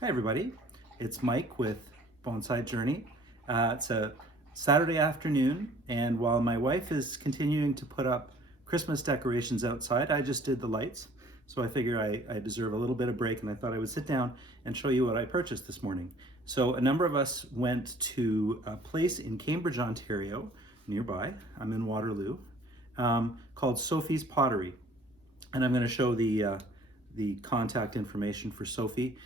Hi everybody, it's Mike with Bonsai Journey. It's a Saturday afternoon, and while my wife is continuing to put up Christmas decorations outside, I just did the lights. So I figure I deserve a little bit of break, and I thought I would sit down and show you what I purchased this morning. So a number of us went to a place in Cambridge, Ontario, nearby. I'm in Waterloo, called Sophie's Pottery. And I'm going to show the contact information for Sophie.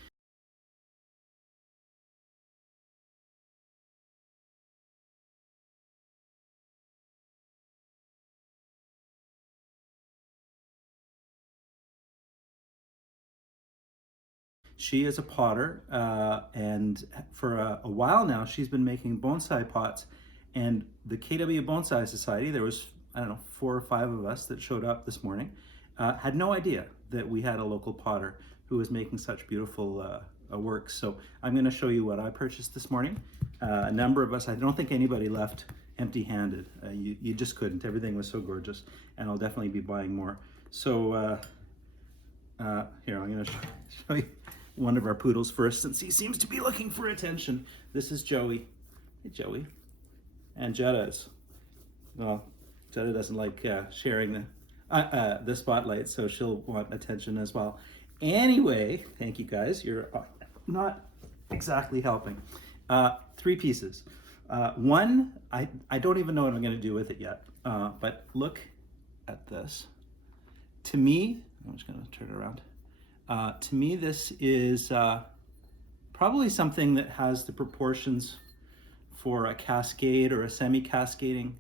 She is a potter, and for a while now, she's been making bonsai pots. And the KW Bonsai Society, there was, I don't know, 4 or 5 of us that showed up this morning, had no idea that we had a local potter who was making such beautiful works. So I'm going to show you what I purchased this morning. A number of us, I don't think anybody left empty-handed. You just couldn't. Everything was so gorgeous, and I'll definitely be buying more. So here, I'm going to show you one of our poodles first, since he seems to be looking for attention. This is Joey. Hey, Joey. And Jetta is, well, Jetta doesn't like sharing the spotlight, so she'll want attention as well. Anyway, thank you guys. You're not exactly helping. 3 pieces. One, I don't even know what I'm going to do with it yet, but look at this. To me, I'm just going to turn it around. To me, this is probably something that has the proportions for a cascade or a semi-cascading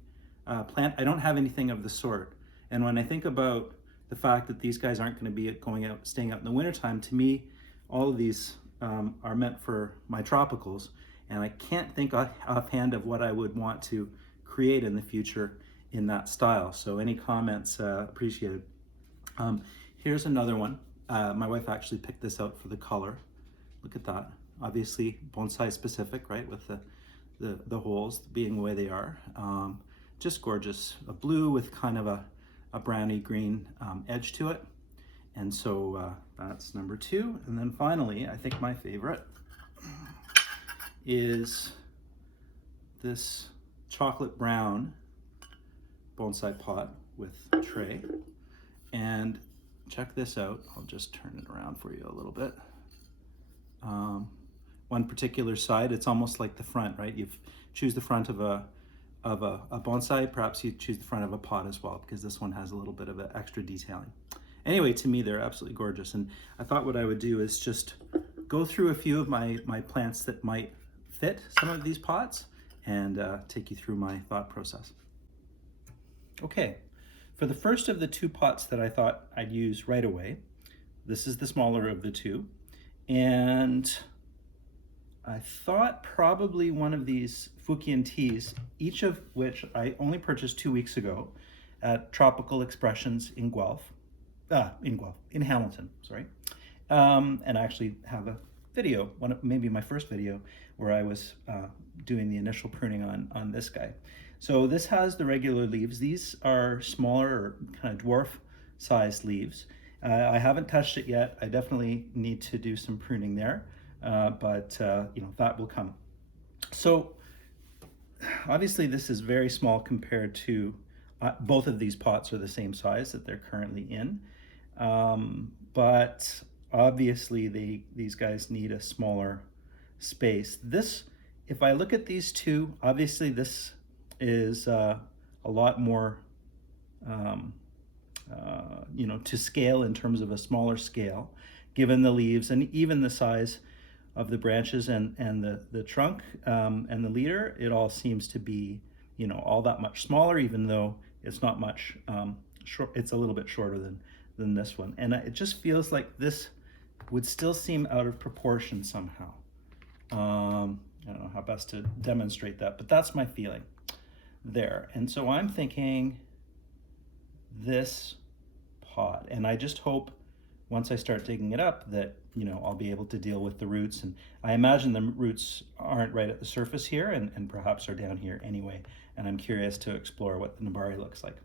plant. I don't have anything of the sort. And when I think about the fact that these guys aren't going to be staying out in the wintertime, to me, all of these are meant for my tropicals. And I can't think offhand of what I would want to create in the future in that style. So any comments appreciated. Here's another one. My wife actually picked this out for the color. Look at that. Obviously bonsai specific, right? With the holes being the way they are. Just gorgeous. A blue with kind of a browny green edge to it. And so that's number 2. And then finally, I think my favorite is this chocolate brown bonsai pot with tray. And check this out. I'll just turn it around for you a little bit. One particular side, it's almost like the front, right? You choose the front of a bonsai, perhaps you choose the front of a pot as well, because this one has a little bit of extra detailing. Anyway, to me, they're absolutely gorgeous. And I thought what I would do is just go through a few of my plants that might fit some of these pots and take you through my thought process. Okay. For the first of the 2 pots that I thought I'd use right away, this is the smaller of the 2, and I thought probably one of these Fukien teas, each of which I only purchased 2 weeks ago at Tropical Expressions in in Hamilton, sorry. And I actually have a video, maybe my first video, where I was doing the initial pruning on this guy. So this has the regular leaves. These are smaller, or kind of dwarf sized leaves. I haven't touched it yet. I definitely need to do some pruning there, but you know, that will come. So obviously this is very small compared to both of these pots are the same size that they're currently in, but obviously these guys need a smaller space. This, if I look at these 2, obviously this is a lot more, you know, to scale in terms of a smaller scale, given the leaves and even the size of the branches and the trunk and the leader. It all seems to be, you know, all that much smaller, even though it's not much short. It's a little bit shorter than this one, and it just feels like this would still seem out of proportion somehow. I don't know how best to demonstrate that, but that's my feeling there. And so I'm thinking this pot, and I just hope once I start digging it up that, you know, I'll be able to deal with the roots. And I imagine the roots aren't right at the surface here, and perhaps are down here anyway. And I'm curious to explore what the nabari looks like.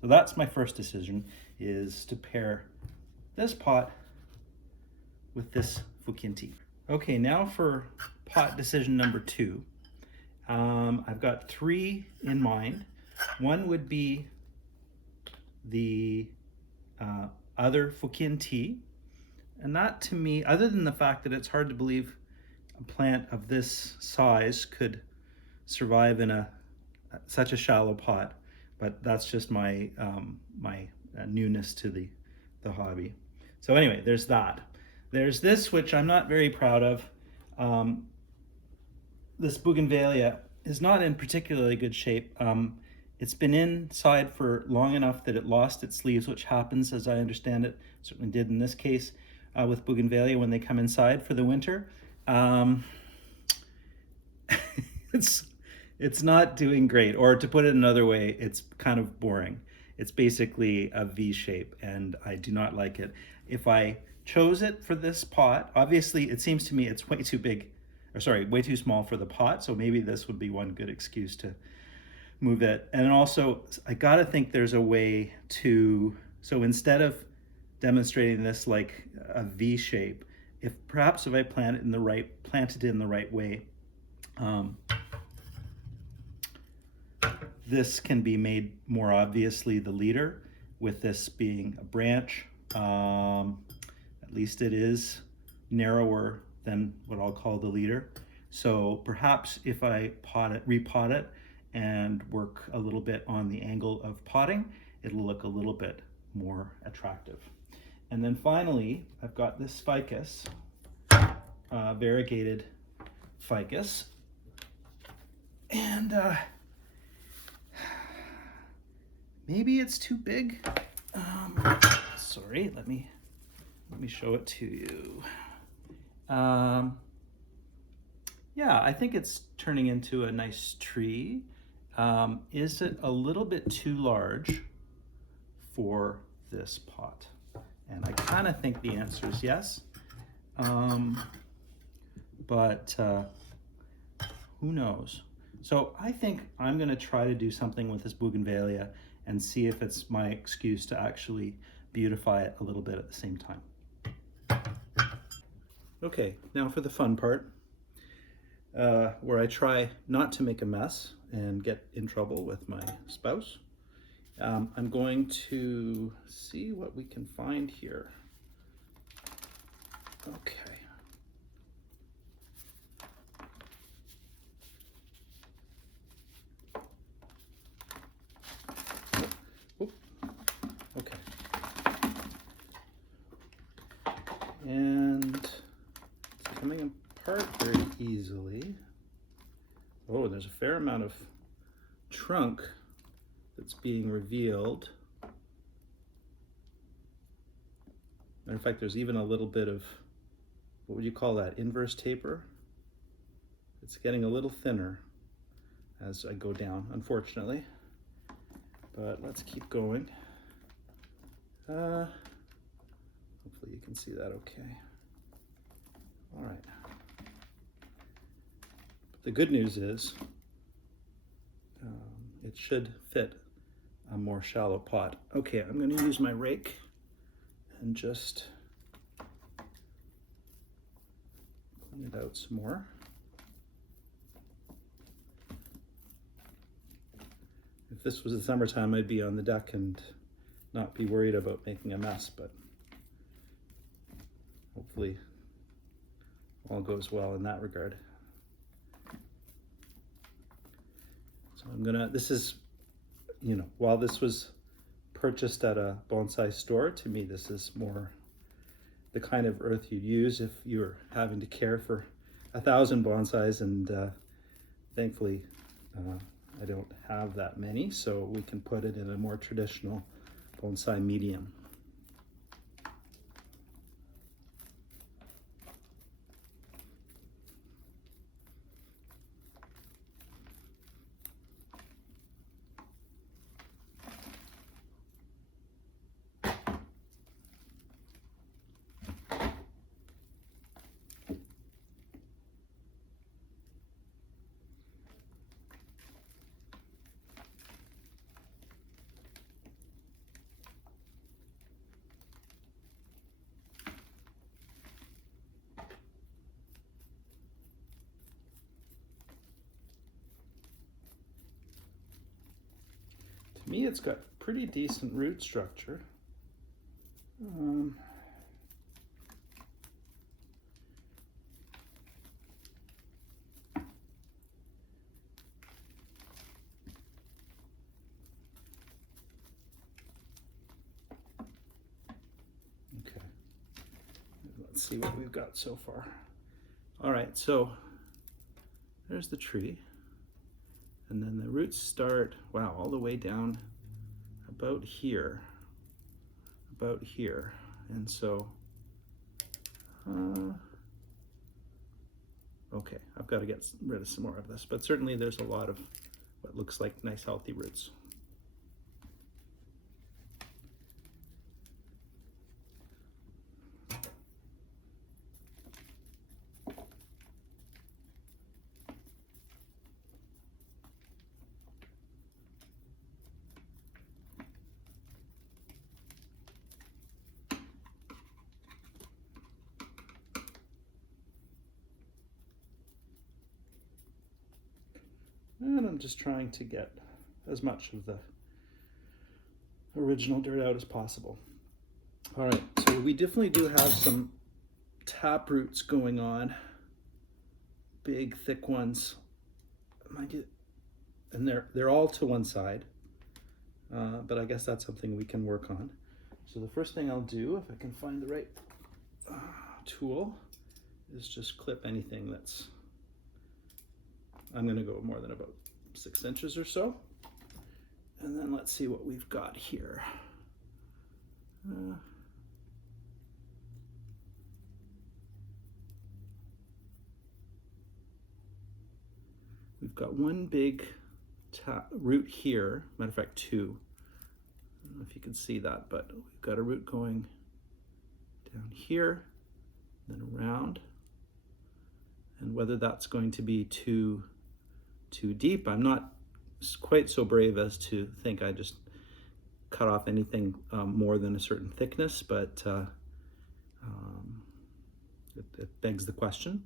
So that's my first decision, is to pair this pot with this Fukien tea. Okay, now for pot decision number 2. I've got 3 in mind. One would be the other Fukien tea. And that to me, other than the fact that it's hard to believe a plant of this size could survive in such a shallow pot, but that's just my newness to the hobby. So anyway, there's that. There's this, which I'm not very proud of. This Bougainvillea is not in particularly good shape. It's been inside for long enough that it lost its leaves, which happens, as I understand it, certainly did in this case, with Bougainvillea when they come inside for the winter. It's not doing great, or to put it another way, it's kind of boring. It's basically a V shape, and I do not like it. If I chose it for this pot, obviously it seems to me it's way too big, or sorry, way too small for the pot, so maybe this would be one good excuse to move it. And also, I gotta think there's a way to, so instead of demonstrating this like a V shape, if I plant it in the right way, this can be made more obviously the leader, with this being a branch. At least it is narrower than what I'll call the leader. So perhaps if I repot it and work a little bit on the angle of potting, it'll look a little bit more attractive. And then finally, I've got this ficus, variegated ficus. And maybe it's too big. Sorry, let me show it to you. Yeah, I think it's turning into a nice tree. Is it a little bit too large for this pot? And I kind of think the answer is yes. But who knows? So I think I'm going to try to do something with this Bougainvillea and see if it's my excuse to actually beautify it a little bit at the same time. Okay, now for the fun part, where I try not to make a mess and get in trouble with my spouse. I'm going to see what we can find here. Okay. Okay. And it's coming apart very easily. Oh, there's a fair amount of trunk that's being revealed. Matter of fact, there's even a little bit of, what would you call that, inverse taper? It's getting a little thinner as I go down, unfortunately. But let's keep going. Hopefully you can see that okay. All right. The good news is it should fit a more shallow pot. Okay, I'm going to use my rake and just clean it out some more. If this was the summertime, I'd be on the deck and not be worried about making a mess, but hopefully all goes well in that regard. So I'm gonna, this is, you know, while this was purchased at a bonsai store, to me this is more the kind of earth you'd use if you were having to care for 1,000 bonsais, and thankfully I don't have that many, so we can put it in a more traditional bonsai medium. me, it's got pretty decent root structure. Okay, let's see what we've got so far. All right, so there's the tree. And then the roots start, wow, all the way down about here. And so, okay, I've got to get rid of some more of this, but certainly there's a lot of what looks like nice healthy roots. And I'm just trying to get as much of the original dirt out as possible. All right, so we definitely do have some tap roots going on, big, thick ones. And they're all to one side, but I guess that's something we can work on. So the first thing I'll do, if I can find the right tool, is just clip anything that's, I'm gonna go more than about 6 inches or so. And then let's see what we've got here. We've got one big root here, matter of fact, two. I don't know if you can see that, but we've got a root going down here, then around. And whether that's going to be too deep, I'm not quite so brave as to think I just cut off anything more than a certain thickness, but it begs the question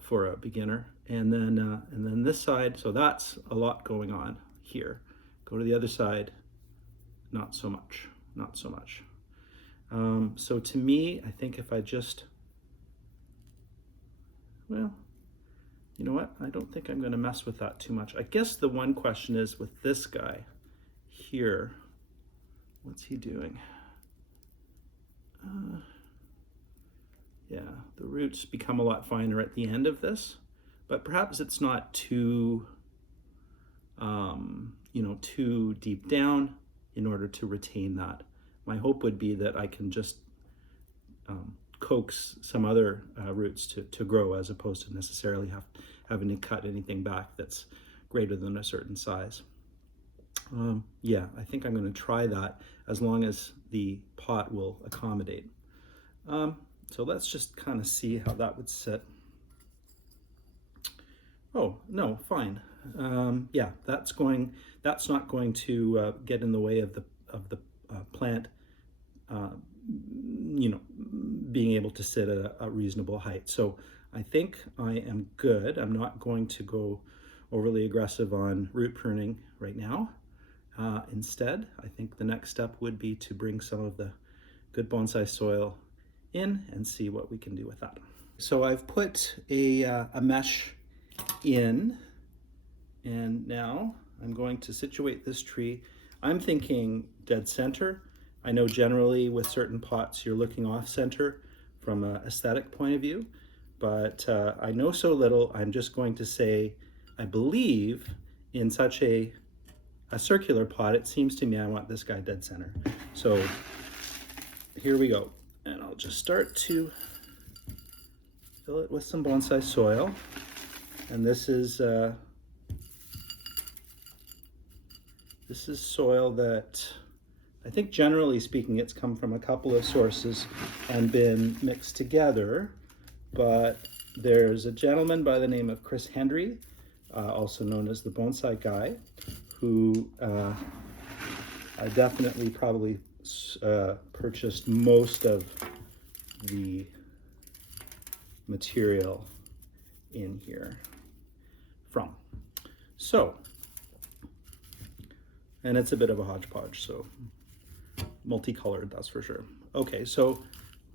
for a beginner. And then this side, so that's a lot going on here. Go to the other side, not so much. So to me, I think if I just, well, you know what? I don't think I'm going to mess with that too much. I guess the one question is with this guy here, what's he doing? Yeah, the roots become a lot finer at the end of this, but perhaps it's not too, too deep down in order to retain that. My hope would be that I can just coax some other roots to grow, as opposed to necessarily having to cut anything back that's greater than a certain size. Yeah, I think I'm going to try that as long as the pot will accommodate. So let's just kind of see how that would sit. Oh, no, fine. Yeah, that's not going to get in the way of the plant, being able to sit at a reasonable height. So I think I am good. I'm not going to go overly aggressive on root pruning right now. Instead, I think the next step would be to bring some of the good bonsai soil in and see what we can do with that. So I've put a mesh in, and now I'm going to situate this tree. I'm thinking dead center. I know generally with certain pots you're looking off center from an aesthetic point of view, but I know so little. I'm just going to say, I believe in such a circular pot, it seems to me I want this guy dead center. So here we go. And I'll just start to fill it with some bonsai soil. And this is soil that I think, generally speaking, it's come from a couple of sources and been mixed together. But there's a gentleman by the name of Chris Hendry, also known as the Bonsai Guy, who I definitely probably purchased most of the material in here from. So And it's a bit of a hodgepodge, so multicolored, that's for sure. Okay, so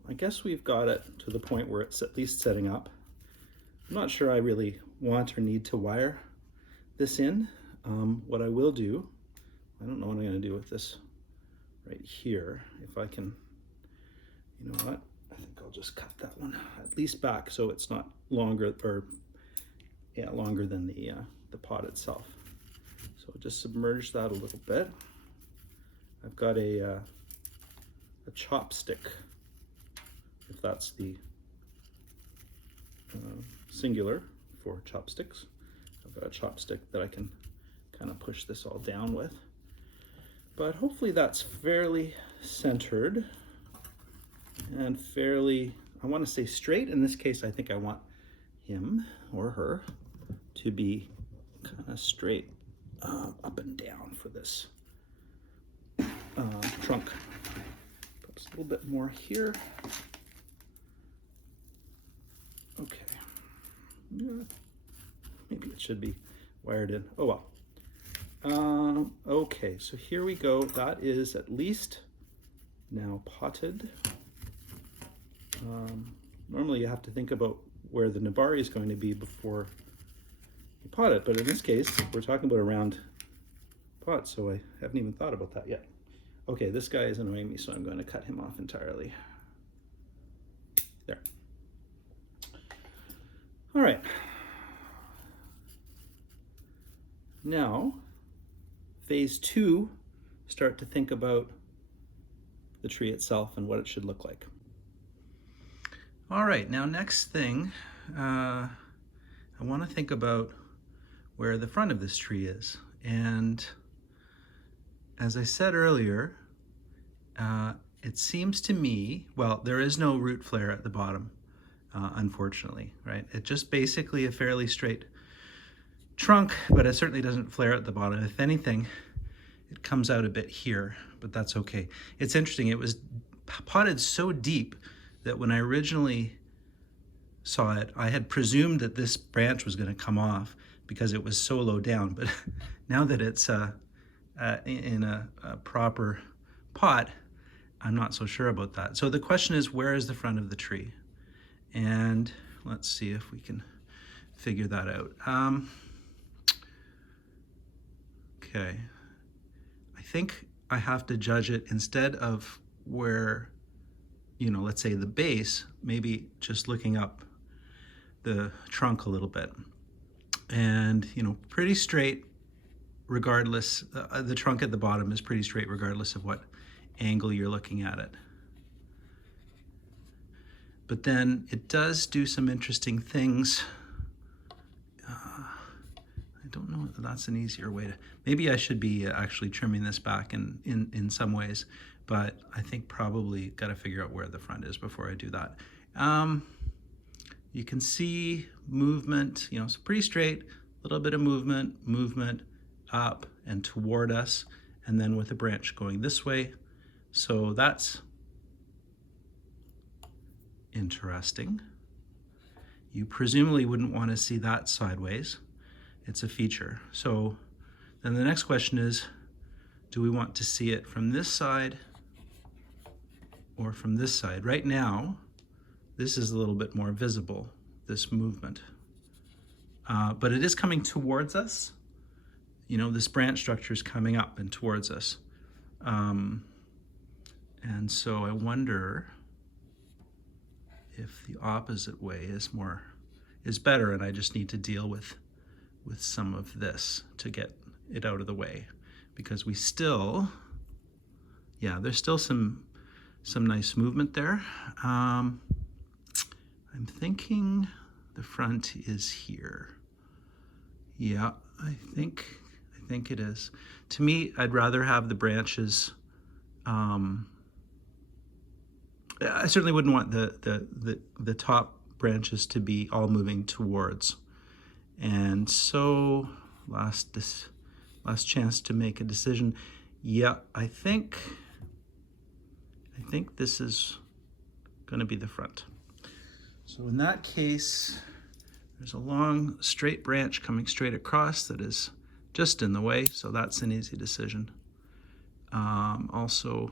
I guess we've got it to the point where it's at least setting up. I'm not sure I really want or need to wire this in. What I will do, I don't know what I'm going to do with this right here. If I can, you know what? I think I'll just cut that one at least back so it's not longer, or yeah, longer than the pot itself. So just submerge that a little bit. I've got a chopstick, if that's the singular for chopsticks. I've got a chopstick that I can kind of push this all down with. But hopefully that's fairly centered and fairly, I want to say straight. In this case, I think I want him or her to be kind of straight up and down for this trunk. Put a little bit more here. Okay. Yeah. Maybe it should be wired in. Oh well. Okay, so here we go. That is at least now potted. Normally you have to think about where the nabari is going to be before you pot it, but in this case, we're talking about a round pot, so I haven't even thought about that yet. Okay, this guy is annoying me, so I'm going to cut him off entirely. There. All right. Now, phase 2, start to think about the tree itself and what it should look like. All right, now next thing, I want to think about where the front of this tree is. And as I said earlier, it seems to me, well, there is no root flare at the bottom, unfortunately, right? It's just basically a fairly straight trunk, but it certainly doesn't flare at the bottom. If anything, it comes out a bit here, but that's okay. It's interesting, it was potted so deep that when I originally saw it, I had presumed that this branch was going to come off because it was so low down, but now that it's in a proper pot, I'm not so sure about that. So the question is, where is the front of the tree? And let's see if we can figure that out. Okay, I think I have to judge it instead of where, you know, let's say the base, maybe just looking up the trunk a little bit. And, you know, pretty straight regardless, the trunk at the bottom is pretty straight regardless of what angle you're looking at it. But then it does do some interesting things. I don't know if that's an easier way to, maybe I should be actually trimming this back in some ways, but I think probably got to figure out where the front is before I do that. You can see movement, you know, it's pretty straight, a little bit of movement up and toward us, and then with a branch going this way. So that's interesting. You presumably wouldn't want to see that sideways. It's a feature. So then the next question is, do we want to see it from this side or from this side? Right now, this is a little bit more visible, this movement. But it is coming towards us. You know, this branch structure is coming up and towards us. And so I wonder if the opposite way is better, and I just need to deal with some of this to get it out of the way, because we still, yeah, there's still some nice movement there. I'm thinking the front is here. Yeah, I think it is. To me, I'd rather have the branches. I certainly wouldn't want the top branches to be all moving towards. And so last chance to make a decision. Yeah, I think this is going to be the front. So in that case, there's a long straight branch coming straight across that is just in the way, so that's an easy decision. Also,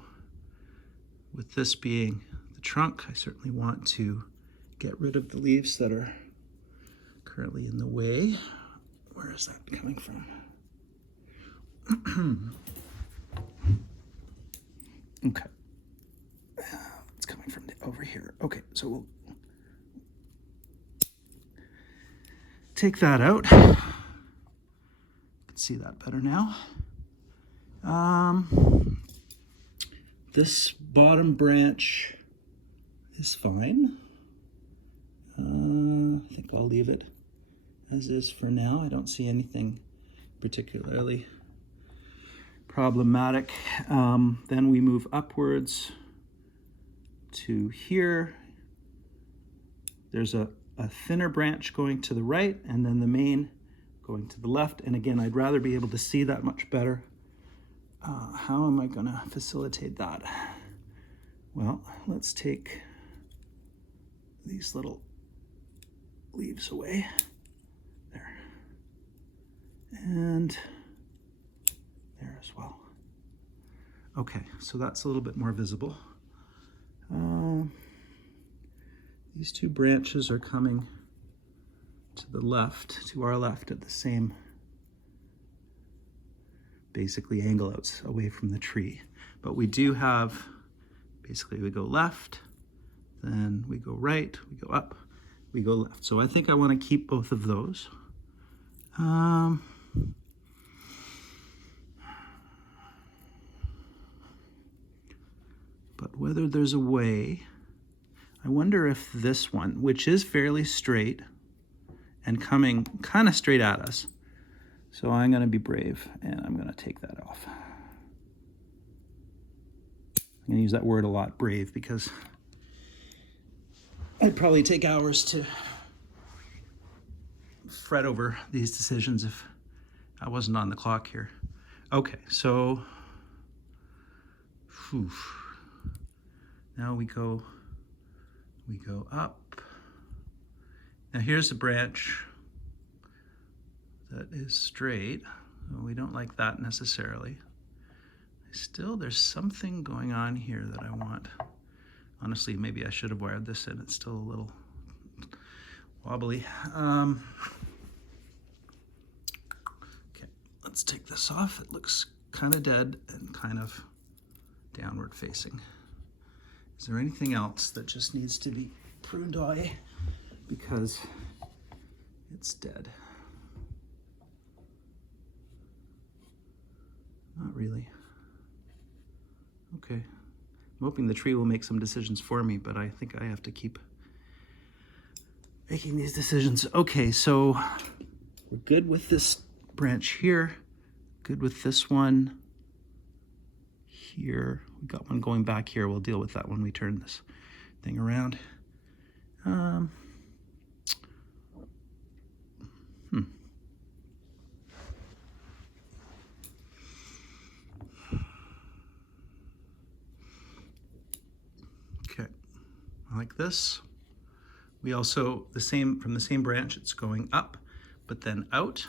with this being the trunk, I certainly want to get rid of the leaves that are currently in the way. Where is that coming from? Okay. It's coming from over here. Okay, so we'll take that out. You can see that better now. This bottom branch is fine. I think I'll leave it as is for now. I don't see anything particularly problematic. Then we move upwards to here. There's a thinner branch going to the right, and then the main going to the left. And again, I'd rather be able to see that much better. How am I gonna facilitate that? Well, let's take these little leaves away. There. And there as well. Okay, so that's a little bit more visible. These two branches are coming to the left, to our left, at the same basically angle out away from the tree. But we do have, basically we go left, then we go right, we go up, we go left. So I think I want to keep both of those. But whether there's a way, I wonder if this one, which is fairly straight and coming kind of straight at us, so I'm going to be brave and I'm going to take that off. I'm going to use that word a lot, brave, because I'd probably take hours to fret over these decisions if I wasn't on the clock here. Okay, so now we go up. Now here's a branch that is straight. We don't like that necessarily. Still, there's something going on here that I want. Honestly, maybe I should have wired this in. It's still a little wobbly. Okay, let's take this off. It looks kind of dead and kind of downward facing. Is there anything else that just needs to be pruned away because it's dead? Not really. Okay. I'm hoping the tree will make some decisions for me, but I think I have to keep making these decisions. Okay, so we're good with this branch here. Good with this one here. We got one going back here. We'll deal with that when we turn this thing around. Okay, like this. We also, from the same branch, it's going up, but then out.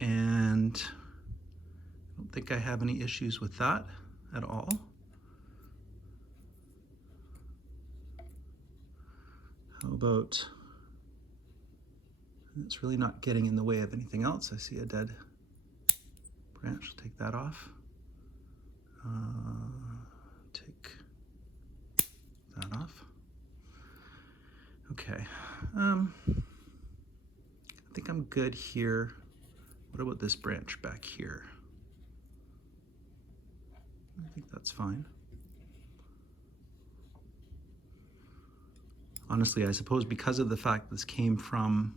And I don't think I have any issues with that at all. How about, it's really not getting in the way of anything else. I see a dead branch. I'll take that off. Take that off. Okay. I think I'm good here. What about this branch back here? I think that's fine. Honestly, I suppose because of the fact this came from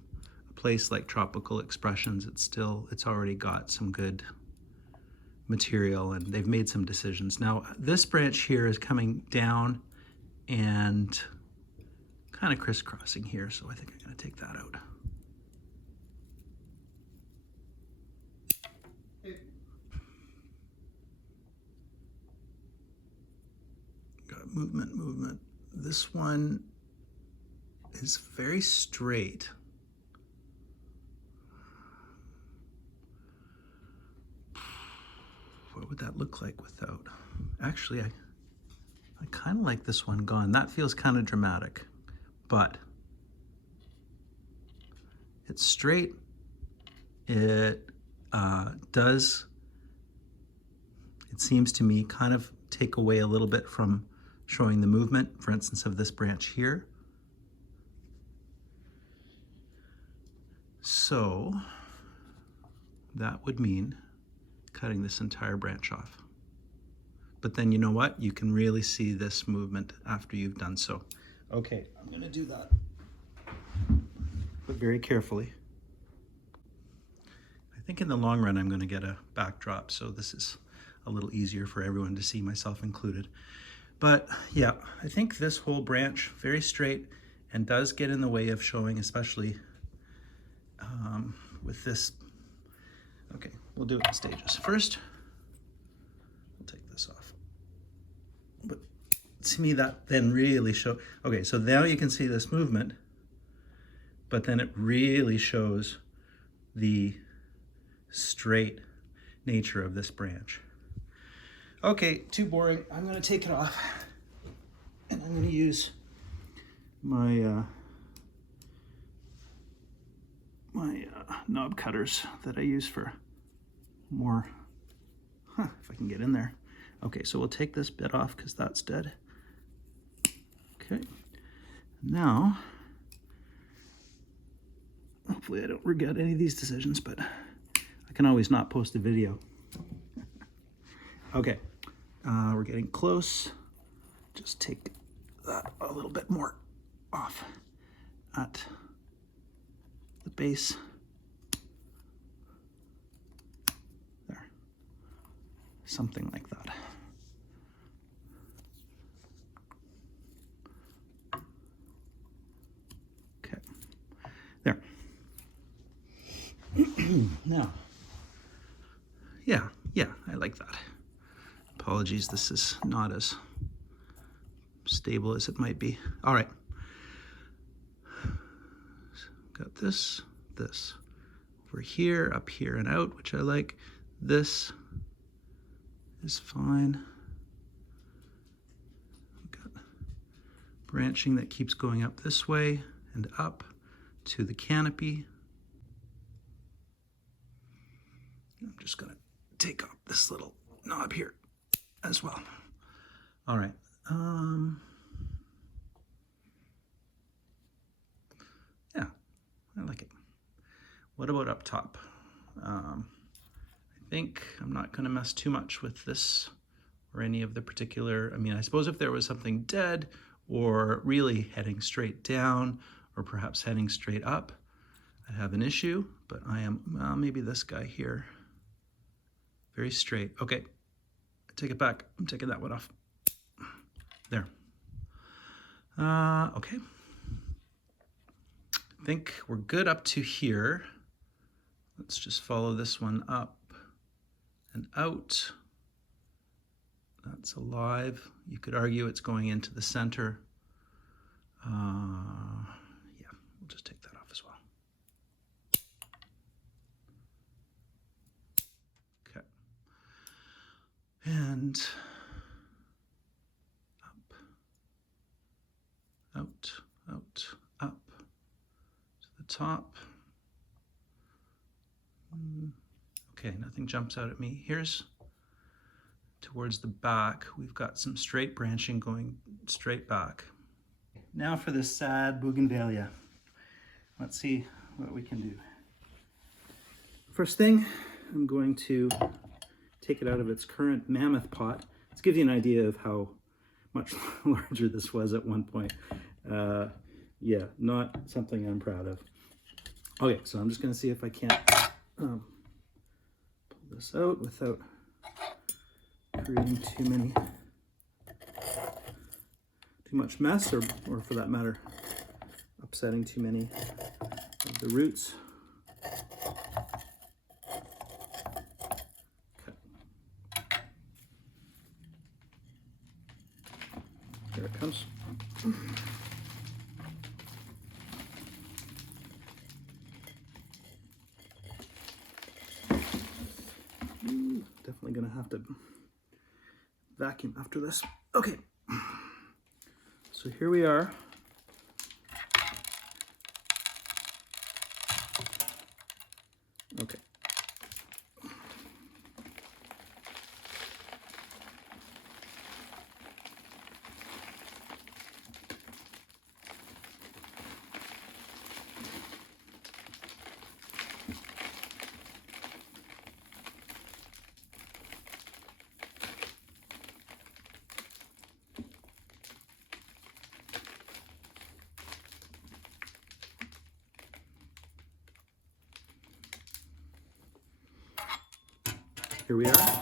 a place like Tropical Expressions, it's already got some good material and they've made some decisions. Now, this branch here is coming down and kind of crisscrossing here, so I think I'm going to take that out. Got movement. This one is very straight. What would that look like without? Actually, I kind of like this one gone. That feels kind of dramatic, but it's straight. It does, it seems to me, kind of take away a little bit from showing the movement, for instance, of this branch here. So that would mean cutting this entire branch off. But then you know what? You can really see this movement after you've done so. Okay, I'm gonna do that, but very carefully. I think in the long run, I'm gonna get a backdrop, so this is a little easier for everyone to see, myself included. But yeah, I think this whole branch, very straight, and does get in the way of showing, especially with this. Okay, we'll do it in stages. First, we'll take this off. But to me, that then really shows, okay, so now you can see this movement, but then it really shows the straight nature of this branch. Okay, too boring. I'm gonna take it off, and I'm gonna use my knob cutters that I use for more, if I can get in there. Okay, so we'll take this bit off because that's dead. Okay, now, hopefully I don't regret any of these decisions, but I can always not post a video. Okay, we're getting close. Just take that a little bit more off at the base. There, something like that. Okay, there. Now, yeah, I like that. Apologies, this is not as stable as it might be. All right. Got this. Over here, up here, and out, which I like. This is fine. We've got branching that keeps going up this way and up to the canopy. I'm just gonna take off this little knob here as well. All right. Yeah, I like it. What about up top? I think I'm not going to mess too much with this or any of the particular, I mean, I suppose if there was something dead or really heading straight down or perhaps heading straight up, I'd have an issue, but I am, maybe this guy here. Very straight. Okay, I take it back. I'm taking that one off. There. Okay. I think we're good up to here. Let's just follow this one up and out. That's alive. You could argue it's going into the center. Yeah, we'll just take that off as well. Okay. And up, out, up to the top. Okay, nothing jumps out at me. Here's towards the back. We've got some straight branching going straight back. Now for this sad Bougainvillea. Let's see what we can do. First thing, I'm going to take it out of its current mammoth pot. Let's give you an idea of how much larger this was at one point. Yeah, not something I'm proud of. Okay, so I'm just going to see if I can't pull this out without creating too much mess, or for that matter, upsetting too many of the roots. Okay. Here it comes. Definitely gonna have to vacuum after this. Okay, so here we are. Okay. Here we are.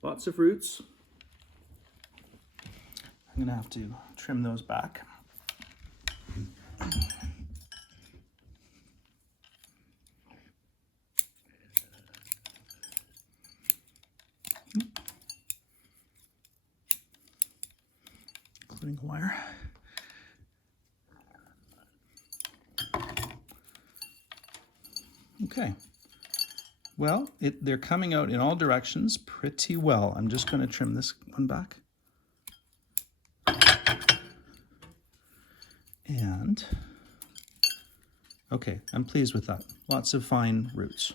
Lots of roots. I'm gonna have to trim those back. Including wire. Okay, well, they're coming out in all directions pretty well. I'm just going to trim this one back. And, okay, I'm pleased with that. Lots of fine roots.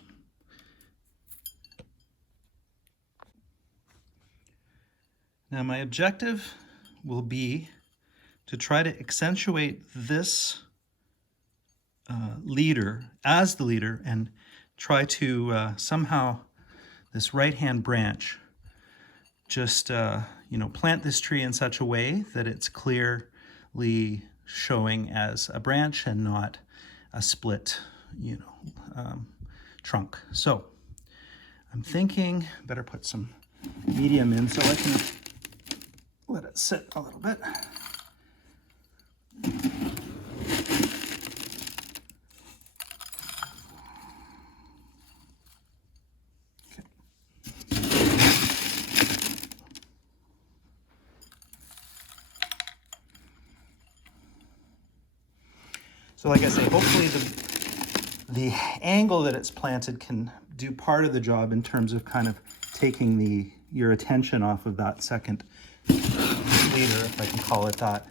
Now my objective will be to try to accentuate this leader as the leader and try to somehow this right-hand branch just you know, plant this tree in such a way that it's clearly showing as a branch and not a split, you know, trunk. So I'm thinking better put some medium in so I can let it sit a little bit. So like I say, hopefully the angle that it's planted can do part of the job in terms of kind of taking your attention off of that second leader, if I can call it that.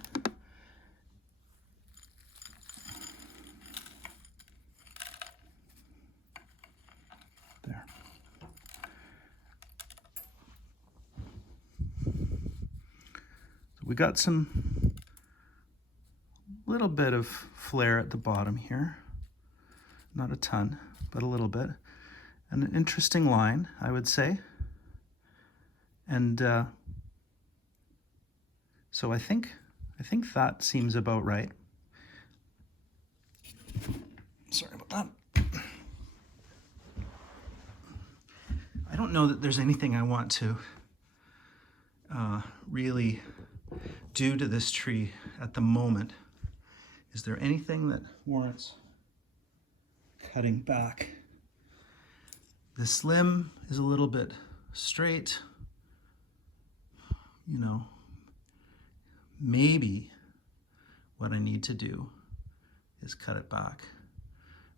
There. So we got some little bit of flare at the bottom here. Not a ton, but a little bit. And an interesting line, I would say. And so I think that seems about right. Sorry about that. I don't know that there's anything I want to really do to this tree at the moment. Is there anything that warrants cutting back? This limb is a little bit straight. You know, maybe what I need to do is cut it back.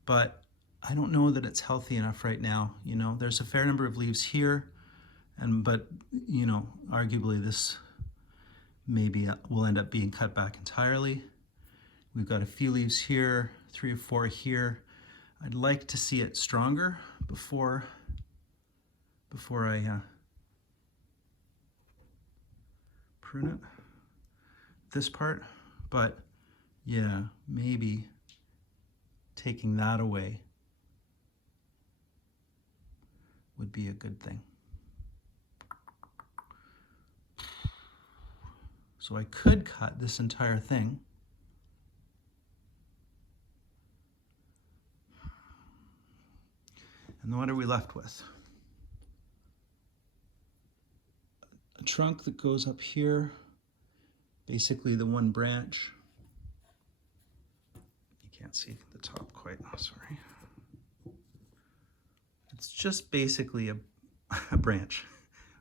But I don't know that it's healthy enough right now. You know, there's a fair number of leaves here, but you know, arguably this maybe will end up being cut back entirely. We've got a few leaves here, 3 or 4 here. I'd like to see it stronger before I prune it, this part. But yeah, maybe taking that away would be a good thing. So I could cut this entire thing. And then what are we left with? A trunk that goes up here, basically the one branch. You can't see the top quite, oh, sorry. It's just basically a branch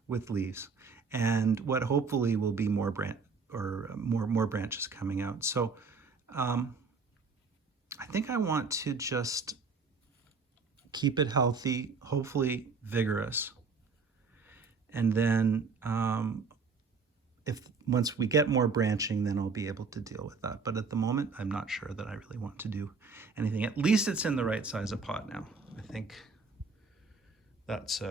with leaves, and what hopefully will be more branches coming out. So I think I want to just keep it healthy, hopefully vigorous. And then if once we get more branching, then I'll be able to deal with that. But at the moment, I'm not sure that I really want to do anything. At least it's in the right size of pot now. I think that's,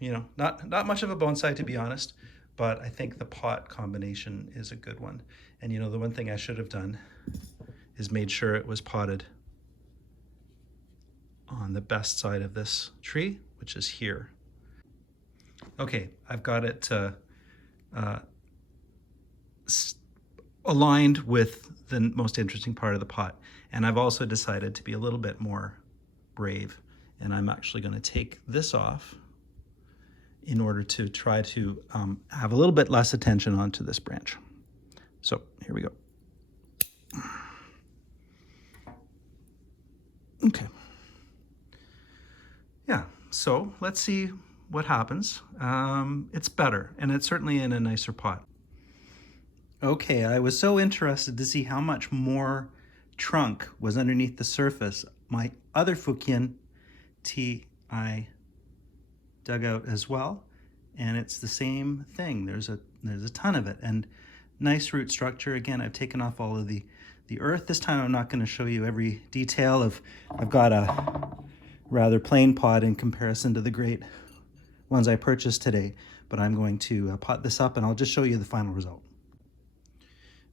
you know, not much of a bonsai, to be honest, but I think the pot combination is a good one. And you know, the one thing I should have done is made sure it was potted on the best side of this tree, which is here. Okay, I've got it aligned with the most interesting part of the pot. And I've also decided to be a little bit more brave. And I'm actually going to take this off in order to try to have a little bit less attention onto this branch. So here we go. Okay. Yeah, so let's see what happens. It's better, and it's certainly in a nicer pot. Okay, I was so interested to see how much more trunk was underneath the surface. My other Fukien tea I dug out as well, and it's the same thing. There's a ton of it, and nice root structure. Again, I've taken off all of the earth. This time I'm not going to show you every detail of, I've got a rather plain pot in comparison to the great ones I purchased today, but I'm going to pot this up and I'll just show you the final result.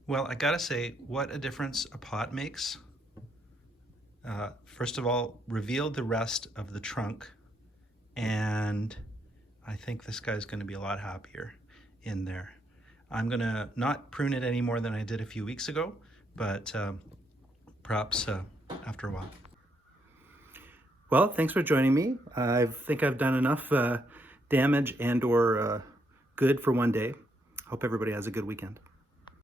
Well, I gotta say, what a difference a pot makes. First of all, revealed the rest of the trunk, and I think this guy's gonna be a lot happier in there. I'm gonna not prune it any more than I did a few weeks ago, but perhaps after a while. Well, thanks for joining me. I think I've done enough damage and or good for one day. Hope everybody has a good weekend.